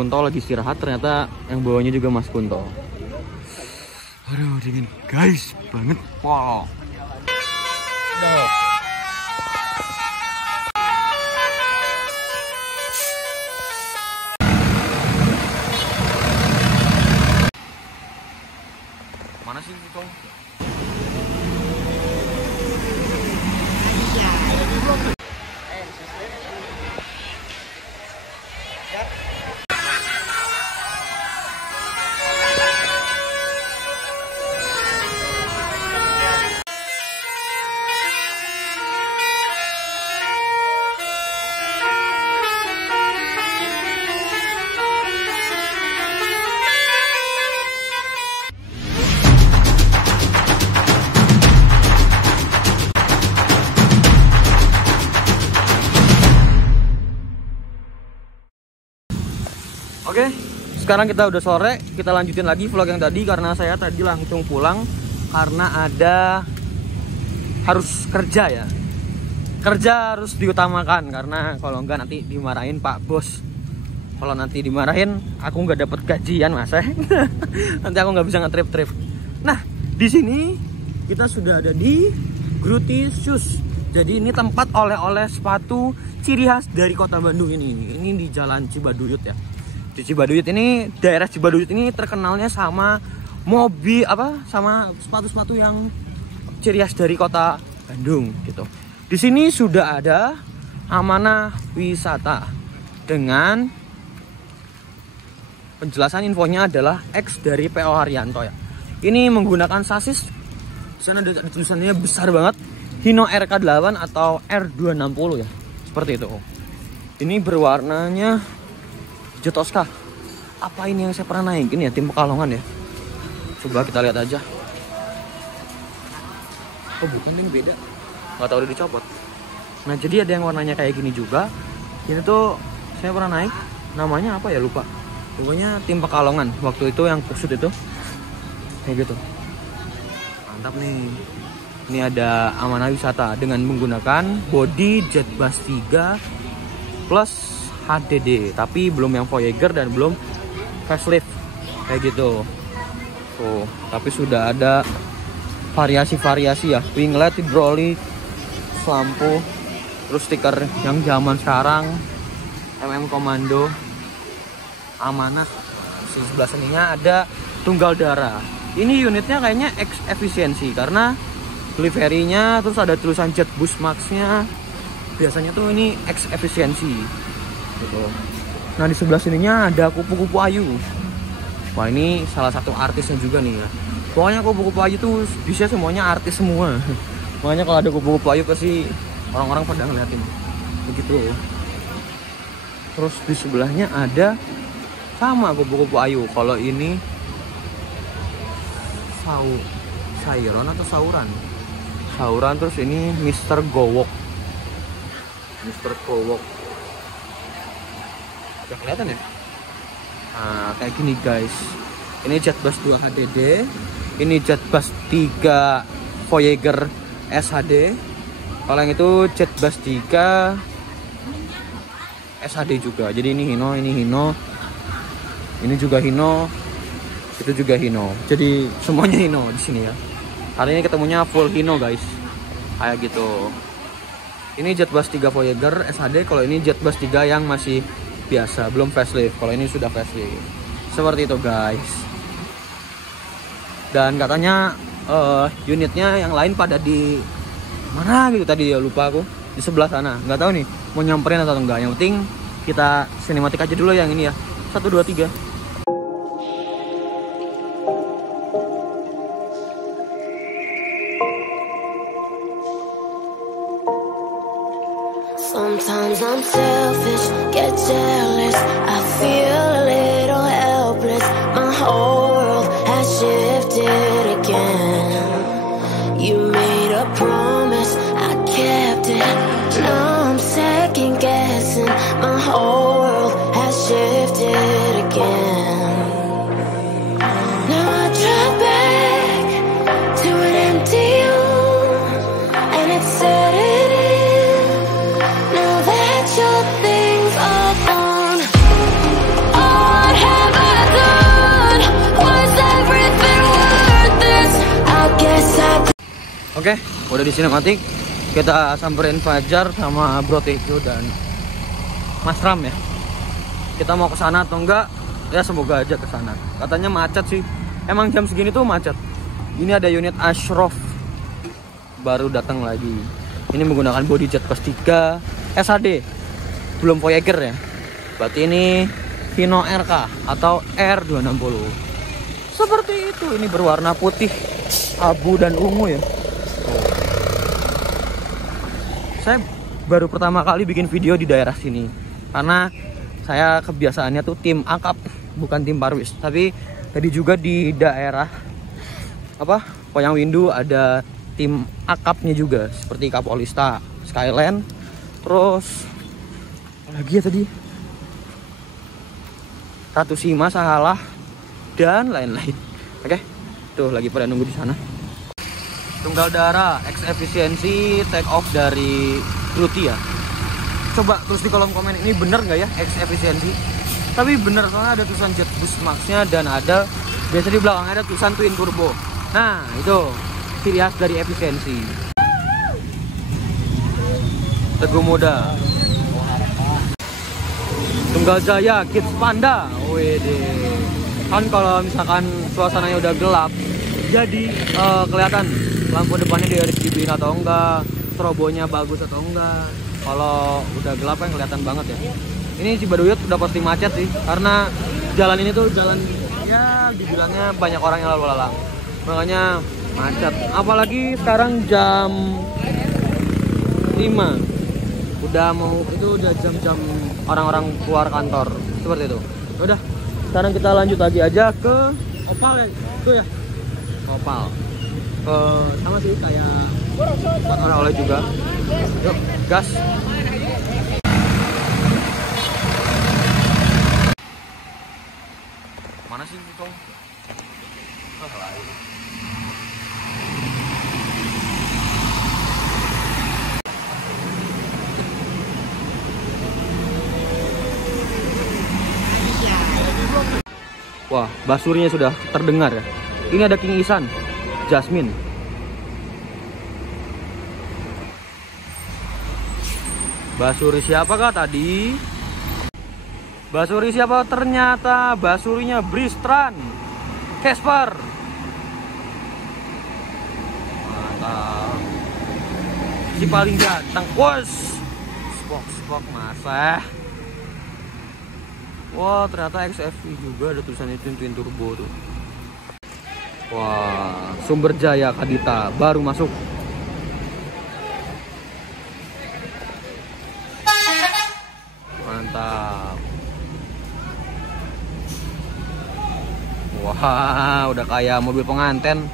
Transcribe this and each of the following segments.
Kunto lagi istirahat, ternyata yang bawanya juga Mas Kunto. Aduh, dingin guys, banget. Wow. No. Mana sih Kunto? Oke, sekarang kita udah sore, kita lanjutin lagi vlog yang tadi karena saya tadi langsung pulang karena harus kerja ya. Kerja harus diutamakan karena kalau enggak nanti dimarahin Pak Bos. Kalau nanti dimarahin aku nggak dapet gajian Mas. Nanti aku nggak bisa nge-trip-trip. Nah, di sini kita sudah ada di Gruti Shoes. Jadi ini tempat oleh-oleh sepatu ciri khas dari Kota Bandung ini. Ini di Jalan Cibaduyut ya. Di Cibaduyut ini, daerah Cibaduyut ini terkenalnya sama mobil sama sepatu-sepatu yang ciri khas dari Kota Bandung gitu. Di sini sudah ada Amanah Wisata dengan penjelasan infonya adalah X dari PO Haryanto ya. Ini menggunakan sasis, di sana ada tulisannya besar banget, Hino RK8 atau R260 ya, seperti itu. Ini berwarnanya Jotoska. Apa ini yang saya pernah naikin ya, tim Pekalongan ya? Coba kita lihat aja. Oh bukan, ini beda. Nggak tahu udah dicopot. Nah jadi ada yang warnanya kayak gini juga. Ini tuh saya pernah naik. Namanya apa ya, lupa. Pokoknya tim Pekalongan. Waktu itu yang kusut itu kayak gitu. Mantap nih. Ini ada Amanah Wisata dengan menggunakan body Jetbus 3 plus HDD, tapi belum yang Voyager dan belum facelift kayak gitu. Tuh, tapi sudah ada variasi-variasi ya, winglet, hidrolik, lampu, terus stiker yang zaman sekarang, Komando, Amanah. Di sebelah sininya ada Tunggal Dara. Ini unitnya kayaknya X efisiensi karena liverynya terus ada tulisan Jetbus Max-nya. Biasanya tuh ini X efisiensi. Gitu. Nah di sebelah sininya ada kupu-kupu ayu. Wah ini salah satu artisnya juga nih ya. Pokoknya kupu-kupu ayu tuh bisa semuanya artis semua. Makanya kalau ada kupu-kupu ayu pasti orang-orang pada ngeliatin. Begitu. Terus di sebelahnya ada sama kupu-kupu ayu. Kalau ini Sauron atau Sauran? Sauran, terus ini Mr. Gowok. Mr. Gowok. Udah kelihatan ya? Nah, kayak gini guys. Ini Jetbus 2 HDD, ini Jetbus 3 Voyager SHD. Kalau yang itu Jetbus 3 SHD juga. Jadi ini Hino, ini juga Hino, itu juga Hino. Jadi semuanya Hino di sini ya. Hari ini ketemunya full Hino guys. Kayak gitu. Ini Jetbus 3 Voyager SHD. Kalau ini Jetbus 3 yang masih biasa, belum facelift. Kalau ini sudah facelift. Seperti itu guys. Dan katanya unitnya yang lain pada di mana gitu tadi ya, lupa aku. Di sebelah sana. Nggak tahu nih mau nyamperin atau enggak. Yang penting kita sinematik aja dulu yang ini ya. 1 2 3. Sometimes I'm selfish, get jealous, I feel a little helpless. My whole world has shifted again. You made a promise, I kept it. Now I'm second guessing. My whole world has shifted again. Now I drop back to an empty room, and it's setting in. Now that your things are gone, oh Oke, udah di sinematik. Kita samperin Fajar sama Bro Tejo dan Mas Ram ya. Kita mau ke sana atau enggak? Ya semoga aja ke sana. Katanya macet sih. Emang jam segini tuh macet. Ini ada unit Ashraf baru datang lagi. Ini menggunakan body jet plus 3 SAD. Belum Voyager ya. Berarti ini Hino RK atau R260. Seperti itu. Ini berwarna putih, abu dan ungu ya. Saya baru pertama kali bikin video di daerah sini karena saya kebiasaannya tuh tim akap, bukan tim Parwis. Tapi tadi juga di daerah Poyang Windu ada tim akapnya juga, seperti Kapolista, Skyland, terus lagi ya tadi Ratu Sima, Sahalah, dan lain-lain. Oke, tuh lagi pada nunggu di sana. Tunggal darah, X efisiensi, take off dari Ruti ya. Coba tulis di kolom komen ini bener nggak ya X efisiensi? Tapi bener, soalnya ada tulisan jet boost max-nya dan ada biasa di belakangnya ada tulisan twin turbo. Nah itu ciri khas dari efisiensi. Teguh Muda, Tunggal Jaya, Kids Panda. Wede. Kan kalau misalkan suasananya udah gelap, jadi kelihatan lampu depannya di RGB atau enggak, strobonya bagus atau enggak. Kalau udah gelap kan kelihatan banget ya. Ini Cibaduyut udah pasti macet sih, karena jalan ini tuh jalan ya dibilangnya banyak orang yang lalu lalang, makanya macet. Apalagi sekarang jam 5, udah mau itu udah jam-jam orang-orang keluar kantor seperti itu. Udah, sekarang kita lanjut lagi aja ke Opal ya, itu ya Opal. Sama sih kayak buat oleh-oleh juga. Yuk gas. Mana sih itu? Wah, basurinya sudah terdengar ya. Ini ada King Isan, Jasmine. Basuri siapakah tadi? Basuri siapa? Ternyata basurinya Bristran Casper. Mantap. Si paling ganteng. Wos. Spok masa. Wah, ternyata XFV juga ada tulisannya twin turbo tuh. Wah, Sumber Jaya Kadita baru masuk. Mantap. Wah, udah kayak mobil penganten.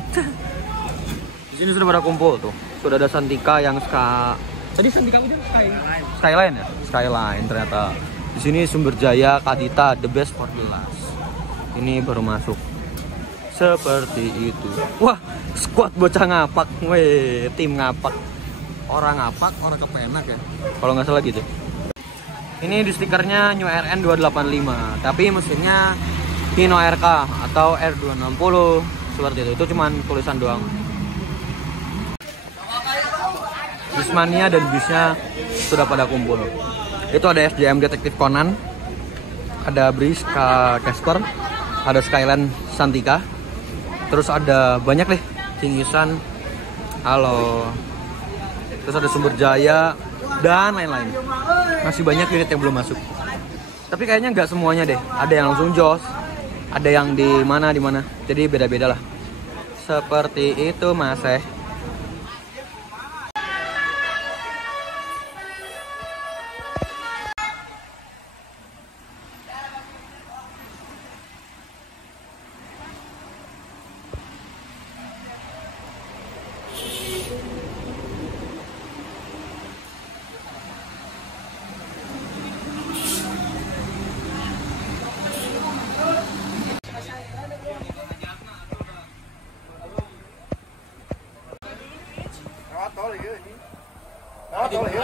Di sini sudah pada kumpul tuh. Sudah ada Santika yang tadi Santika udah Skyline ya? Skyline ternyata. Di sini Sumber Jaya Kadita the best for the last. Ini baru masuk. Seperti itu. Wah, squad bocah ngapak. Weh, tim ngapak. Orang ngapak, orang kepenak ya. Kalau nggak salah gitu. Ini di stikernya New RN 285, tapi mesinnya Hino RK atau R260 seperti itu. Itu cuman tulisan doang. Bismania dan bisnya sudah pada kumpul. Itu ada SJM Detektif Conan, ada Breeze Casper, ada Skyline Santika, terus ada banyak deh, King Isan, halo, terus ada Sumber Jaya dan lain-lain. Masih banyak unit yang belum masuk. Tapi kayaknya nggak semuanya deh. Ada yang langsung jos, ada yang di mana. Jadi beda-beda lah. Seperti itu Mas.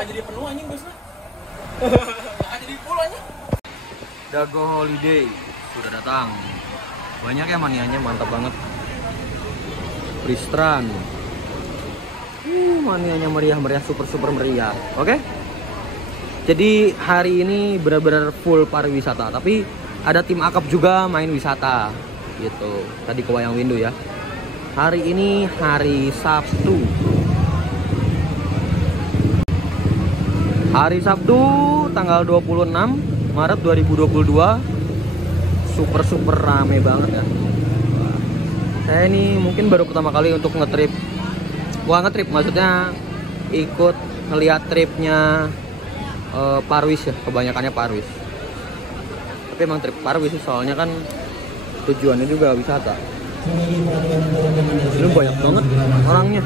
Jadi penuh anjing busnya. Nggak jadi full anjing. Dago Holiday sudah datang. Banyak ya manianya, mantap banget. Bristran. Manianya meriah-meriah, super meriah. Oke? Jadi hari ini benar-benar full pariwisata, tapi ada tim akap juga main wisata gitu. Tadi ke Wayang Windu ya. Hari ini hari Sabtu. Hari Sabtu tanggal 26 Maret 2022. Super rame banget ya. Saya ini mungkin baru pertama kali untuk ngetrip. Wah, ngetrip maksudnya ikut ngeliat tripnya Parwis ya, kebanyakannya Parwis. Tapi emang trip Parwis sih, soalnya kan tujuannya juga wisata. Ini banyak banget orangnya.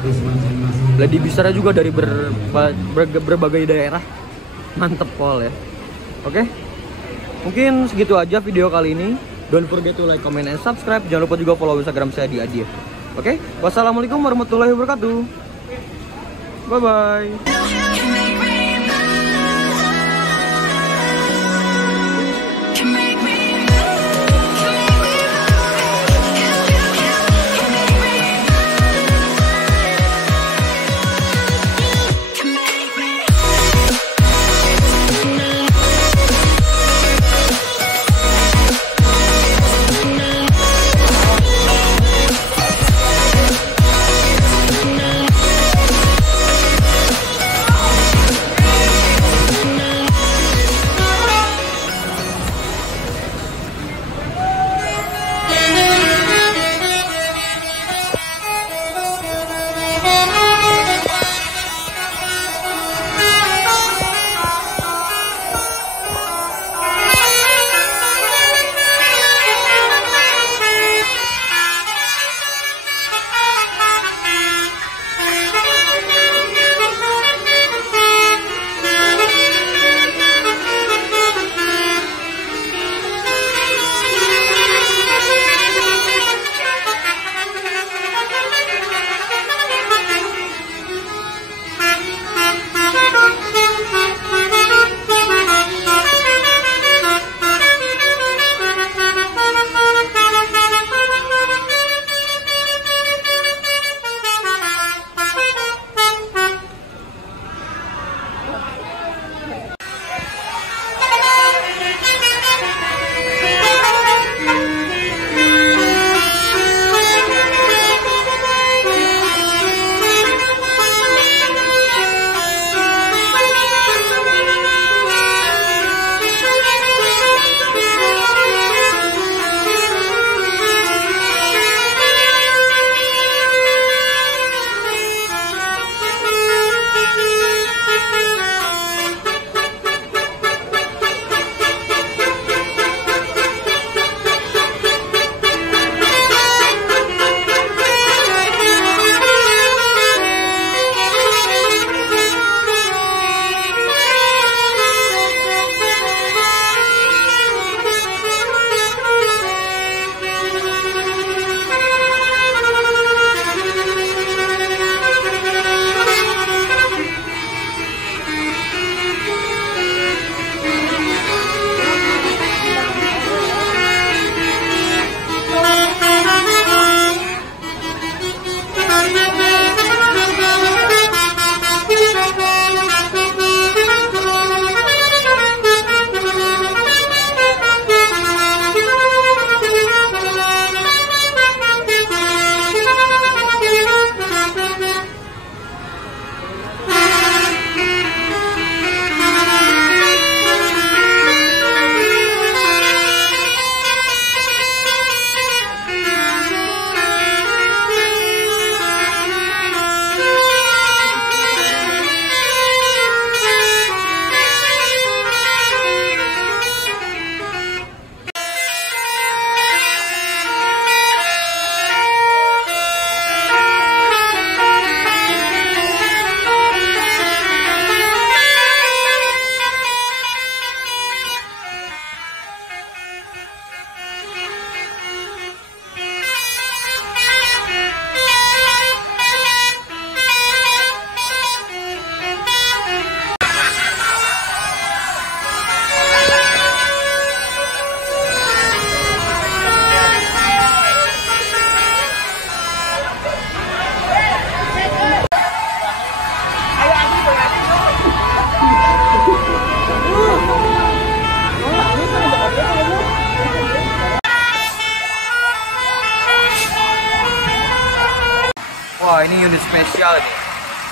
Lady Bisara juga dari berbagai daerah. Mantep pol ya. Oke. Mungkin segitu aja video kali ini. Don't forget to like, comment, and subscribe. Jangan lupa juga follow Instagram saya di Adif. Oke. Wassalamualaikum warahmatullahi wabarakatuh. Bye bye.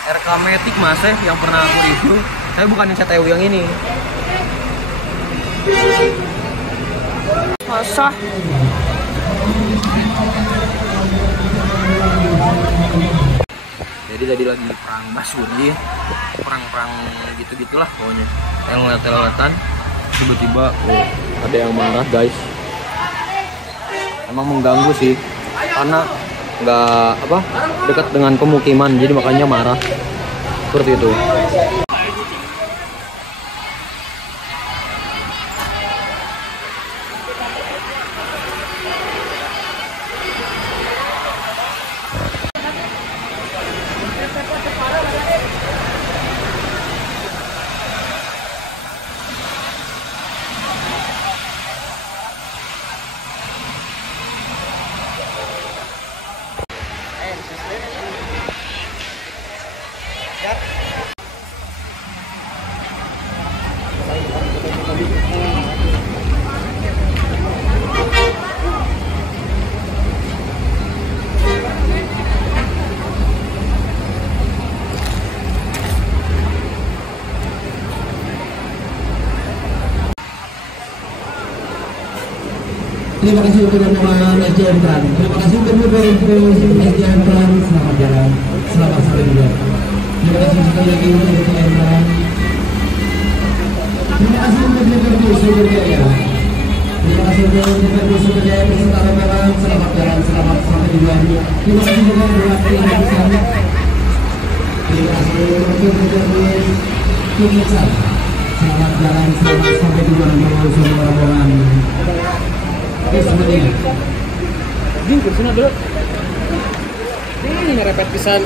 RK Matic mas yang pernah aku review. Tapi bukan yang CTW yang ini. Masa? Jadi tadi lagi perang basuri, perang-perang gitu-gitulah pokoknya. Yang ngeliat-ngeliatan, tiba-tiba ada yang marah guys. Emang mengganggu sih, karena nggak dekat dengan pemukiman, jadi makanya marah seperti itu. Terima kasih untuk teman-teman SJM-Tran. Terima kasih untuk info SJM-Tran. Selamat jalan, selamat sampai tujuan. Terima kasih sekali lagi untuk SJM-Tran. Terima kasih untuk Liverpool Superjaya. Terima kasih untuk Liverpool Superjaya peserta rombongan. Selamat jalan, selamat sampai tujuan. Terima kasih juga buat pemirsa. Terima kasih untuk Liverpool pemirsa. Selamat jalan, selamat sampai tujuan untuk semua rombongan. Oke, semuanya. Jing, kursinya dulu. Ini ngerepet pisan.